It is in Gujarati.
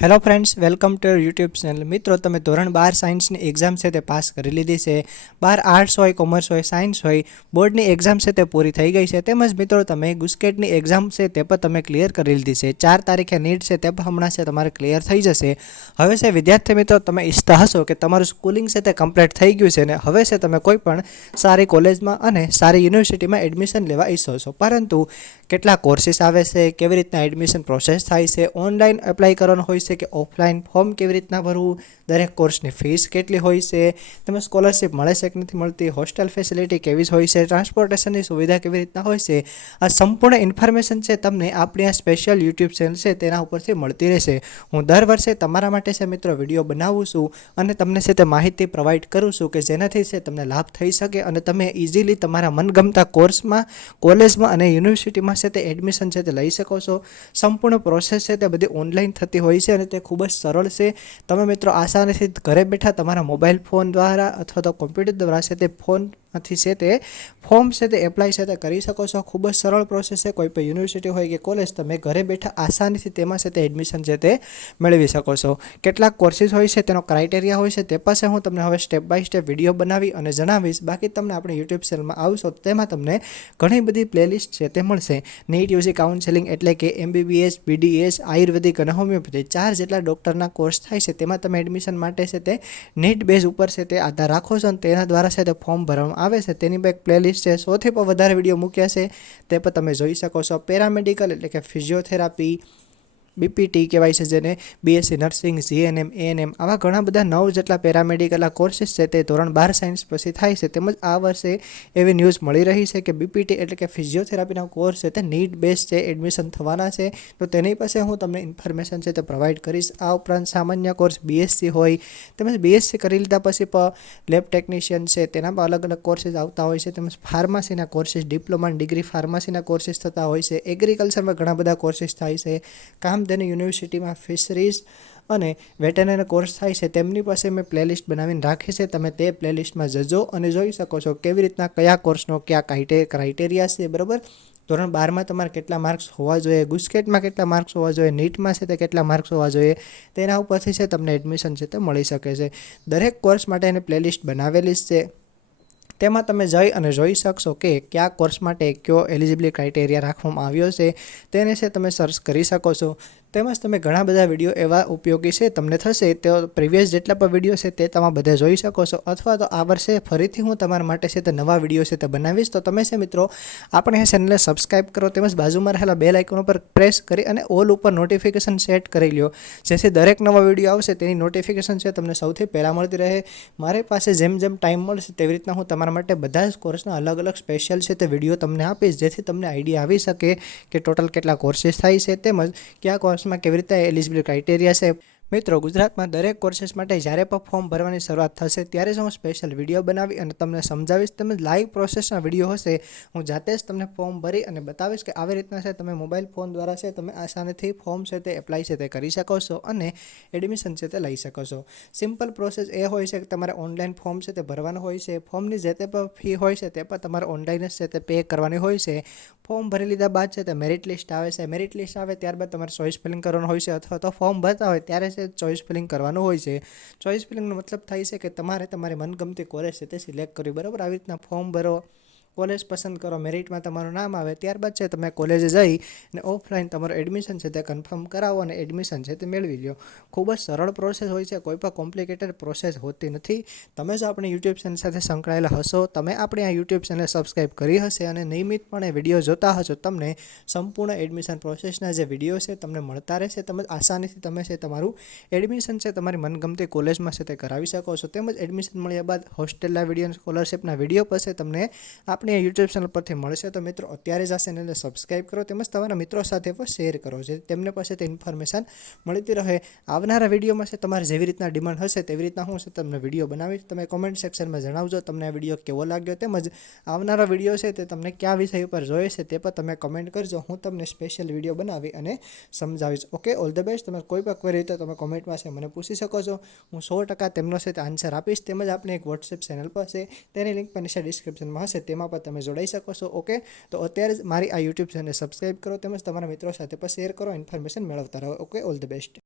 Hello friends, welcome to YouTube channel. મિત્રો, તમે ધોરણ 12 સાયન્સની એક્ઝામ છે તે પાસ કરી લીધી છે. 12 આર્ટ્સ હોય, કોમર્સ હોય, સાયન્સ હોય, બોર્ડની એક્ઝામ છે તે પૂરી થઈ ગઈ છે. તેમજ મિત્રો, તમે ગુસ્કેટની એક્ઝામ છે તે પણ તમે ક્લિયર કરી લીધી છે. 4 તારીખે નીટ છે તે પણ હમણાં છે તમારે ક્લિયર થઈ જશે. હવે છે વિદ્યાર્થી મિત્રો, તમે ઈચ્છતા હશો કે તમારું સ્કૂલિંગ છે તે કમ્પ્લીટ થઈ ગયું છે ને હવે છે તમે કોઈ પણ સારી કોલેજમાં અને સારી યુનિવર્સિટીમાં એડમિશન લેવા ઈચ્છો છો, પરંતુ કેટલા કોર્સીસ આવે છે, કેવી રીતના એડમિશન પ્રોસેસ થાય છે, ઓનલાઈન એપ્લાય કરવાનું હોય છે કે ઓફલાઈન ફોર્મ કેવી રીતના ભરવું, દરેક કોર્સની ફીસ કેટલી હોય છે, તમે સ્કોલરશિપ મળે છે કે નથી મળતી, હોસ્ટેલ ફેસિલિટી કેવી હોય છે, ટ્રાન્સપોર્ટેશનની સુવિધા કેવી રીતના હોય છે, આ સંપૂર્ણ ઇન્ફોર્મેશન છે તમને આપણી આ સ્પેશિયલ યુટ્યુબ ચેનલ છે તેના ઉપરથી મળતી રહેશે. હું દર વર્ષે તમારા માટે છે મિત્રો વિડીયો બનાવું છું અને તમને છે તે માહિતી પ્રોવાઈડ કરું છું કે જેનાથી છે તમને લાભ થઈ શકે અને તમે ઇઝીલી તમારા મનગમતા કોર્સમાં, કોલેજમાં અને યુનિવર્સિટીમાં છે તે એડમિશન છે તે લઈ શકો છો. સંપૂર્ણ પ્રોસેસ છે તે બધી ઓનલાઈન થતી હોય છે અને તે ખૂબ જ સરળ છે. તમે મિત્રો આસાનીથી ઘરે બેઠા તમારા મોબાઈલ ફોન દ્વારા અથવા તો કોમ્પ્યુટર દ્વારા છે તે ફોનમાંથી છે તે ફોર્મ છે તે એપ્લાય છે તે કરી શકો છો. ખૂબ જ સરળ પ્રોસેસ છે. કોઈ પણ યુનિવર્સિટી હોય કે કોલેજ, તમે ઘરે બેઠા આસાનીથી તેમાં છે તે એડમિશન છે તે મેળવી શકો છો. કેટલાક કોર્સીસ હોય છે, તેનો ક્રાઇટેરિયા હોય છે, તે પાસે હું તમને હવે સ્ટેપ બાય સ્ટેપ વિડીયો બનાવી અને જણાવીશ. બાકી તમને આપણે યુટ્યુબ ચેનલમાં આવશો તેમાં તમને ઘણી બધી પ્લેલિસ્ટ છે તે મળશે. નીટ યુજી કાઉન્સેલિંગ એટલે કે MBBS, BDS, આયુર્વેદિક અને હોમિયોપેથી 4 જેટલા ડૉક્ટરના કોર્સ થાય છે. તેમાં તમે એડમિશન માટે છે તે નીટ બેઝ ઉપર છે તે આધાર રાખો છો અને તેના દ્વારા છે તે ફોર્મ ભરવામાં આવે છે. તેની બે પ્લેલિસ્ટ છે, 100થી પણ વધારે વિડીયો મૂક્યા છે, તે પણ તમે જોઈ શકો છો. પેરામેડિકલ એટલે કે ફિઝિયોથેરાપી, BPT કહેવાય છે જેને, BSc નર્સિંગ, GNM, ANM, આવા ઘણા બધા 9 જેટલા પેરામેડિકલ કોર્સીસ છે તે ધોરણ 12 સાયન્સ પછી થાય છે. તેમજ આ વર્ષે એવી ન્યૂઝ મળી રહી છે કે BPT એટલે કે ફિઝિયોથેરાપીના કોર્સ છે તે નીટ બેઝ છે એડમિશન થવાના છે. તો તેની પાસે હું તમને ઇન્ફોર્મેશન છે તે પ્રોવાઈડ કરીશ. આ ઉપરાંત સામાન્ય કોર્સ BSc હોય, તેમજ BSc કરી લીધા પછી પણ લેબ ટેકનિશિયન છે તેનામાં અલગ અલગ કોર્સીસ આવતા હોય છે. તેમજ ફાર્મસીના કોર્સીસ, ડિપ્લોમા ડિગ્રી ફાર્મસીના કોર્સીસ થતા હોય છે. એગ્રીકલ્ચરમાં ઘણા બધા કોર્સીસ થાય છે. કામધેનુ યુનિવર્સિટીમાં ફિશરીઝ અને વેટરનરી કોર્સ થાય છે. તેમની પાસે મેં પ્લેલિસ્ટ બનાવીને રાખી છે. તમે તે પ્લેલિસ્ટમાં જજો અને જોઈ શકો છો કેવી રીતના કયા કોર્સનો કયા ક્રાઇટેરિયા છે. બરાબર, ધોરણ 12માં તમારે કેટલા માર્ક્સ હોવા જોઈએ, ગુસ્કેટમાં કેટલા માર્ક્સ હોવા જોઈએ, નીટમાં છે તે કેટલા માર્ક્સ હોવા જોઈએ, તેના ઉપરથી છે તમને એડમિશન છે તે મળી શકે છે. દરેક કોર્સ માટે એની પ્લેલિસ્ટ બનાવેલી છે. તેમાં તમે જઈ અને જોઈ શકશો કે કયા કોર્સ માટે કયો એલિજિબિલિટી ક્રાઇટેરિયા રાખવામાં આવ્યો છે, તેને છે તમે સર્ચ કરી શકો છો. તેમજ તમે ઘણા બધા વિડીયો એવા ઉપયોગી છે તમને થશે, તો પ્રીવિયસ જેટલા પણ વિડીયો છે તે તમે બધા જોઈ શકો છો. અથવા તો આ વર્ષે ફરીથી હું તમારા માટે છે તે નવા વિડીયો છે તે બનાવીશ. તો તમે છે મિત્રો આપણે ચેનલને સબસ્ક્રાઈબ કરો, તેમજ બાજુમાં રહેલા બેલ આઇકોન ઉપર પ્રેસ કરી અને ઓલ ઉપર નોટિફિકેશન સેટ કરી લ્યો, જેથી દરેક નવા વિડીયો આવશે તેની નોટિફિકેશન છે તમને સૌથી પહેલાં મળતી રહે. મારી પાસે જેમ જેમ ટાઈમ મળશે તેવી રીતના હું તમારા માટે બધા જ કોર્સના અલગ અલગ સ્પેશિયલ છે તે વિડીયો તમને આપીશ, જેથી તમને આઈડિયા આવી શકે કે ટોટલ કેટલા કોર્સીસ થાય છે, તેમજ કયા કોર્સમાં કેવી રીતે એલિજિબિલિટી ક્રાઇટેરિયા છે. મિત્રો, ગુજરાતમાં દરેક કોર્સીસ માટે જ્યારે પણ ફોર્મ ભરવાની શરૂઆત થશે ત્યારે જ હું સ્પેશિયલ વિડીયો બનાવી અને તમને સમજાવીશ. તેમજ લાઈવ પ્રોસેસના વિડીયો હશે, હું જાતે જ તમને ફોર્મ ભરી અને બતાવીશ કે આવી રીતના છે તમે મોબાઈલ ફોન દ્વારા છે તમે આસાનીથી ફોર્મ છે તે એપ્લાય છે તે કરી શકો છો અને એડમિશન છે તે લઈ શકો છો. સિમ્પલ પ્રોસેસ એ હોય છે કે તમારે ઓનલાઈન ફોર્મ છે તે ભરવાનું હોય છે. ફોર્મની જે તે પણ ફી હોય છે તે પણ તમારે ઓનલાઈન જ છે તે પે કરવાની હોય છે. ફોર્મ ભરી લીધા બાદ છે તે મેરિટ લિસ્ટ આવે છે. મેરિટ લિસ્ટ આવે ત્યારબાદ તમારે ચોઇસ ફિલિંગ કરવાનું હોય છે, અથવા તો ફોર્મ ભરતા હોય ત્યારે છે ચોઇસ ફિલિંગ કરવાનું હોય છે. ચોઇસ ફિલિંગનો મતલબ થાય છે કે તમારે તમારી મનગમતી કોલેજ છે તે સિલેક્ટ કરવી. બરાબર, આવી રીતના ફોર્મ ભરો, કોલેજ પસંદ કરો, મેરિટમાં તમારું નામ આવે ત્યારબાદ છે તમે કોલેજે જઈ અને ઓફલાઈન તમારું એડમિશન છે તે કન્ફર્મ કરાવો અને એડમિશન છે તે મેળવી લો. ખૂબ જ સરળ પ્રોસેસ હોય છે, કોઈ પણ કોમ્પ્લિકેટેડ પ્રોસેસ હોતી નથી. તમે જો આપણી યુટ્યુબ ચેનલ સાથે સંકળાયેલા હશો, તમે આપણી આ યુટ્યુબ ચેનલ સબસ્ક્રાઈબ કરી હશે અને નિયમિતપણે વિડીયો જોતા હશો, તમને સંપૂર્ણ એડમિશન પ્રોસેસના જે વિડીયો છે તમને મળતા રહેશે. તેમજ આસાનીથી તમે છે તમારું એડમિશન છે તમારી મનગમતી કોલેજમાં છે તે કરાવી શકો છો. તેમજ એડમિશન મળ્યા બાદ હોસ્ટેલના વિડીયો, સ્કોલરશિપના વિડીયો પાસે તમને આપણી યુટ્યુબ ચેનલ પરથી મળશે. તો મિત્રો અત્યારે જ આ ચેનલને સબસ્ક્રાઈબ કરો, તેમજ તમારા મિત્રો સાથે પણ શેર કરો, જેથી તેમને પાસે તે ઇન્ફોર્મેશન મળતી રહે. આવનારા વિડીયોમાં છે તમારે જેવી રીતના ડિમાન્ડ હશે તેવી રીતના હું છે તમને વિડીયો બનાવીશ. તમે કોમેન્ટ સેક્શનમાં જણાવજો તમને આ વિડીયો કેવો લાગ્યો, તેમજ આવનારા વિડીયો છે તે તમને કયા વિષય ઉપર જોઈએ છે તે પણ તમે કમેન્ટ કરજો. હું તમને સ્પેશિયલ વિડીયો બનાવી અને સમજાવીશ. Okay, all the best. તમે કોઈ પણ ક્વેરી તો તમે કોમેન્ટમાં છે મને પૂછી શકો છો. હું 100% તેમનો છે તે આન્સર આપીશ. તેમજ આપણે એક વોટ્સએપ ચેનલ પર છે, તેની લિંક પણ નીચે ડિસ્ક્રિપ્શનમાં હશે, તેમાં પણ તમે જોડાઈ શકો છો. ઓકે, તો અત્યારે જ મારી આ યુટ્યુબ ચેનલને સબસ્ક્રાઈબ કરો, તેમજ તમારા મિત્રો સાથે પણ શેર કરો, ઇન્ફોર્મેશન મેળવતા રહો. Okay, all the best.